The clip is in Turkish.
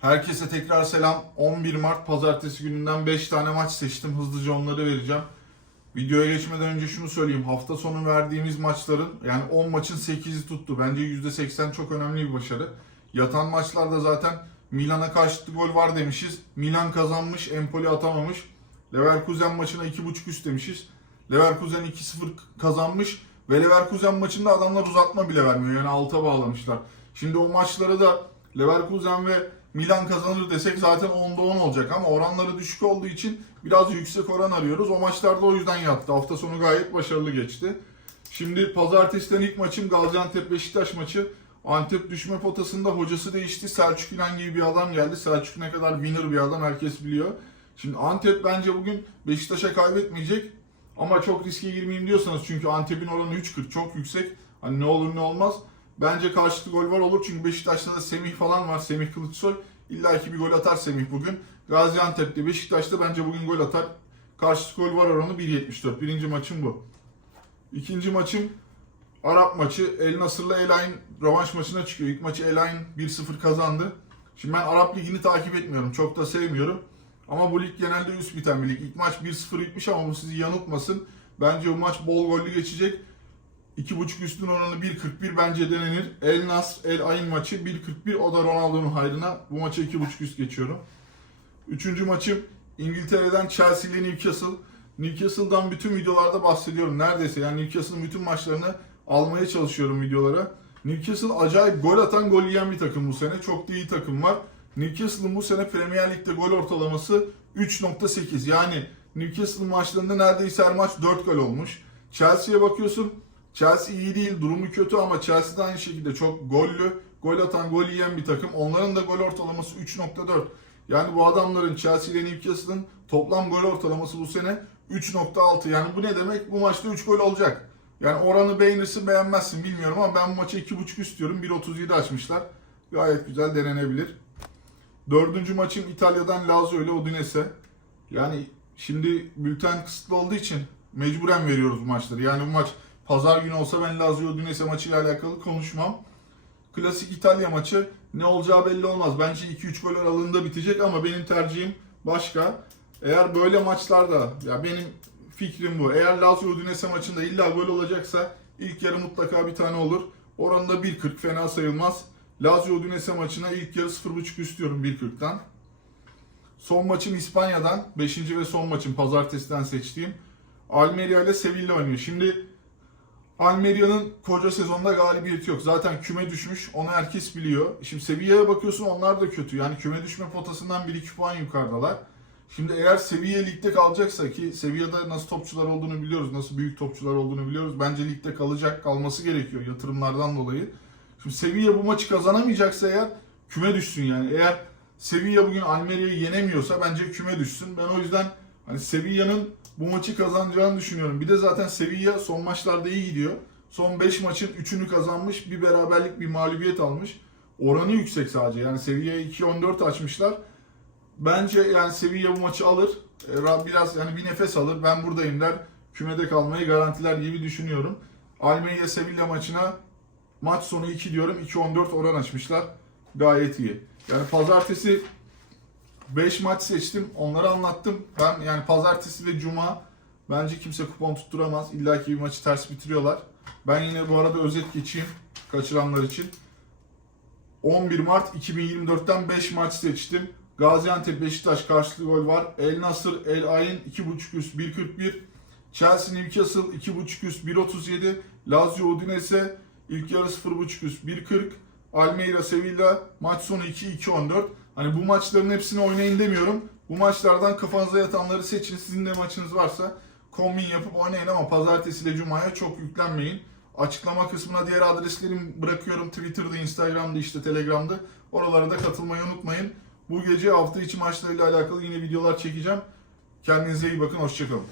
Herkese tekrar selam. 11 Mart pazartesi gününden 5 tane maç seçtim. Hızlıca onları vereceğim. Videoya geçmeden önce şunu söyleyeyim. Hafta sonu verdiğimiz maçların yani 10 maçın 8'i tuttu. Bence %80 çok önemli bir başarı. Yatan maçlarda zaten Milan'a karşılıklı gol var demişiz. Milan kazanmış, Empoli atamamış. Leverkusen maçına 2.5 üst demişiz. Leverkusen 2-0 kazanmış ve Leverkusen maçında adamlar uzatma bile vermiyor. Yani alta bağlamışlar. Şimdi o maçları da Leverkusen ve Milan kazanır desek zaten 10'da 10 olacak ama oranları düşük olduğu için biraz yüksek oran arıyoruz. O maçlarda o yüzden yattı. Hafta sonu gayet başarılı geçti. Şimdi pazartesiden ilk maçım Gaziantep Beşiktaş maçı. Antep düşme potasında hocası değişti. Selçuk İnan gibi bir adam geldi. Selçuk ne kadar winner bir adam herkes biliyor. Şimdi Antep bence bugün Beşiktaş'a kaybetmeyecek. Ama çok riske girmeyeyim diyorsanız çünkü Antep'in oranı 3.40 çok yüksek. Hani ne olur ne olmaz. Bence karşılıklı gol var olur çünkü Beşiktaş'ta da Semih falan var. Semih Kılıçsoy. İlla ki bir gol atar Semih bugün. Gaziantep'te Beşiktaş'ta bence bugün gol atar. Karşılıklı gol var oranı 1.74. Birinci maçım bu. İkinci maçım Arap maçı. El Nasır'la El Ain rövanş maçına çıkıyor. İlk maçı El Ain 1-0 kazandı. Şimdi ben Arap Ligi'ni takip etmiyorum. Çok da sevmiyorum. Ama bu lig genelde üst biten bir lig. İlk maç 1-0 bitmiş ama bu sizi yanıltmasın. Bence bu maç bol gollü geçecek. 2.5 üstün oranı 1.41 bence denenir. El Nas, El Ain maçı 1.41 o da Ronaldo'nun hayrına. Bu maça 2.5 üst geçiyorum. Üçüncü maçım İngiltere'den Chelsea ile Newcastle. Newcastle'dan bütün videolarda bahsediyorum neredeyse. Yani Newcastle'ın bütün maçlarını almaya çalışıyorum videolara. Newcastle acayip gol atan gol yiyen bir takım bu sene. Çok da iyi takım var. Newcastle'ın bu sene Premier Lig'de gol ortalaması 3.8. Yani Newcastle maçlarında neredeyse her maç 4 gol olmuş. Chelsea'ye bakıyorsun. Chelsea iyi değil, durumu kötü ama Chelsea de aynı şekilde çok gollü, gol atan, gol yiyen bir takım. Onların da gol ortalaması 3.4. Yani bu adamların Chelsea ile Newcastle'ın toplam gol ortalaması bu sene 3.6. Yani bu ne demek? Bu maçta 3 gol olacak. Yani oranı beğenirsin beğenmezsin bilmiyorum ama ben bu maça 2.5 istiyorum. 1.37 açmışlar. Gayet güzel denenebilir. Dördüncü maçım İtalya'dan Lazio ile Udinese. Yani şimdi bülten kısıtlı olduğu için mecburen veriyoruz bu maçları. Yani bu maç pazar günü olsa ben Lazio Udinese maçıyla alakalı konuşmam. Klasik İtalya maçı ne olacağı belli olmaz. Bence 2-3 gol aralığında bitecek ama benim tercihim başka. Eğer böyle maçlarda ya benim fikrim bu. Eğer Lazio Udinese maçında illa gol olacaksa ilk yarı mutlaka bir tane olur. Oranında 1.40 fena sayılmaz. Lazio Udinese maçına ilk yarı 0.5 istiyorum 1.40'tan. Son maçım İspanya'dan. 5. ve son maçım pazartesiden seçtiğim. Almeria ile Sevilla oynuyor. Şimdi Almeria'nın koca sezonda galibiyeti yok. Zaten küme düşmüş. Onu herkes biliyor. Şimdi Sevilla'ya bakıyorsun onlar da kötü. Yani küme düşme potasından 1-2 puan yukarıdalar. Şimdi eğer Sevilla ligde kalacaksa ki Sevilla'da nasıl topçular olduğunu biliyoruz. Nasıl büyük topçular olduğunu biliyoruz. Bence ligde kalacak, kalması gerekiyor yatırımlardan dolayı. Şimdi Sevilla bu maçı kazanamayacaksa eğer küme düşsün yani. Eğer Sevilla bugün Almeria'yı yenemiyorsa bence küme düşsün. Ben o yüzden hani Sevilla'nın bu maçı kazanacağını düşünüyorum. Bir de zaten Sevilla son maçlarda iyi gidiyor. Son 5 maçın 3'ünü kazanmış. Bir beraberlik bir mağlubiyet almış. Oranı yüksek sadece. Yani Sevilla'ya 2-14 açmışlar. Bence yani Sevilla bu maçı alır. E, Biraz yani bir nefes alır. Ben buradayım der. Kümede kalmayı garantiler gibi düşünüyorum. Almeria Sevilla maçına maç sonu 2 diyorum. 2-14 oran açmışlar. Gayet iyi. Yani pazartesi 5 maç seçtim. Onları anlattım. Ben yani pazartesi ve cuma bence kimse kupon tutturamaz. İlla ki bir maçı ters bitiriyorlar. Ben yine bu arada özet geçeyim kaçıranlar için. 11 Mart 2024'ten 5 maç seçtim. Gaziantep Beşiktaş karşılıklı gol var. El Nasır El Ain 2.5 üst 1.41. Chelsea Newcastle 2.5 üst 1.37. Lazio Udinese ilk yarı 0.5 üst 1.40. Almeida Sevilla maç sonu 2-2-14. Hani bu maçların hepsini oynayın demiyorum. Bu maçlardan kafanıza yatanları seçin. Sizin de maçınız varsa kombin yapıp oynayın ama pazartesi ile cumaya çok yüklenmeyin. Açıklama kısmına diğer adreslerimi bırakıyorum. Twitter'da, Instagram'da, işte Telegram'da. Oralara da katılmayı unutmayın. Bu gece hafta içi maçlarıyla alakalı yine videolar çekeceğim. Kendinize iyi bakın. Hoşçakalın.